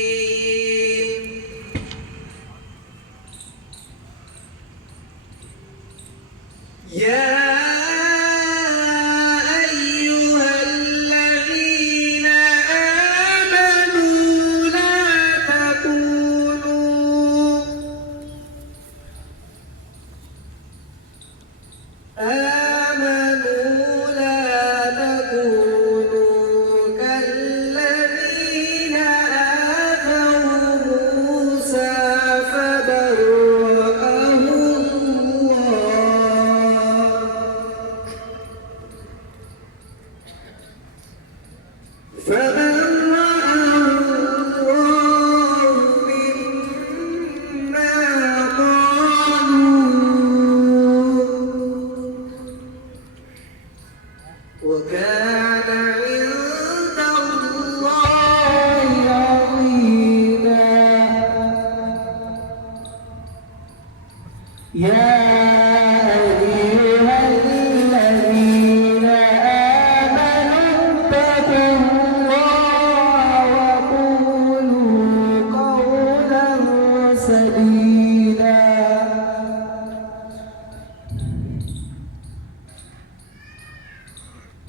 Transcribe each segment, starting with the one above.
الرحيم يا أيها الذين آمنوا لا تكونوا كالذين آذوا موسى فبرأه الله مما قالوا وكان عند الله عظيما يا أيها الذين آمنوا اتقوا الله وقولوا قولا سديدا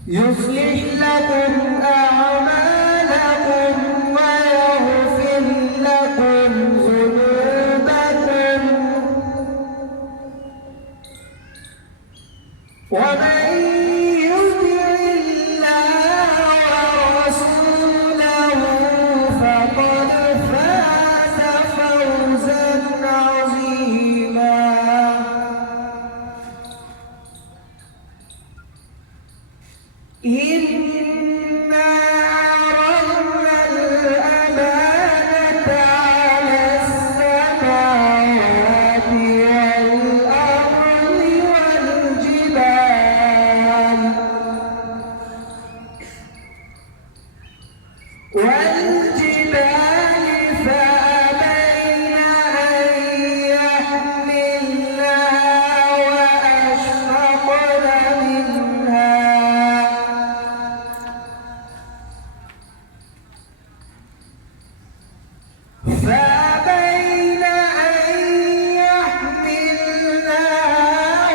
يصلح لكم أعمالكم ويغفر لكم ذنوبكم ومن يطع الله ورسوله فقد فاز فوزا عظيما إنا عرضنا الأمانة على السماوات والأرض والجبال فأبين أن يحملنها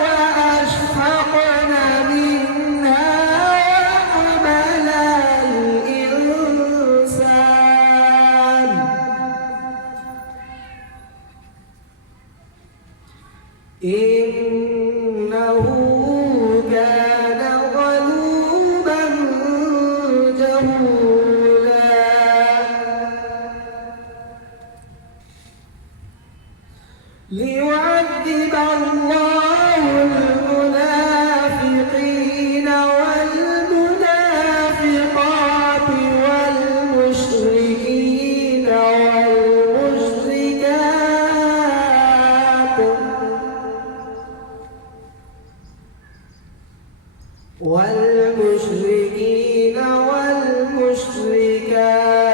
وأشفقن منها وحملها الإنسان إنه كان ظلوما جهولا ليعذب الله المنافقين والمنافقات والمشركين والمشركات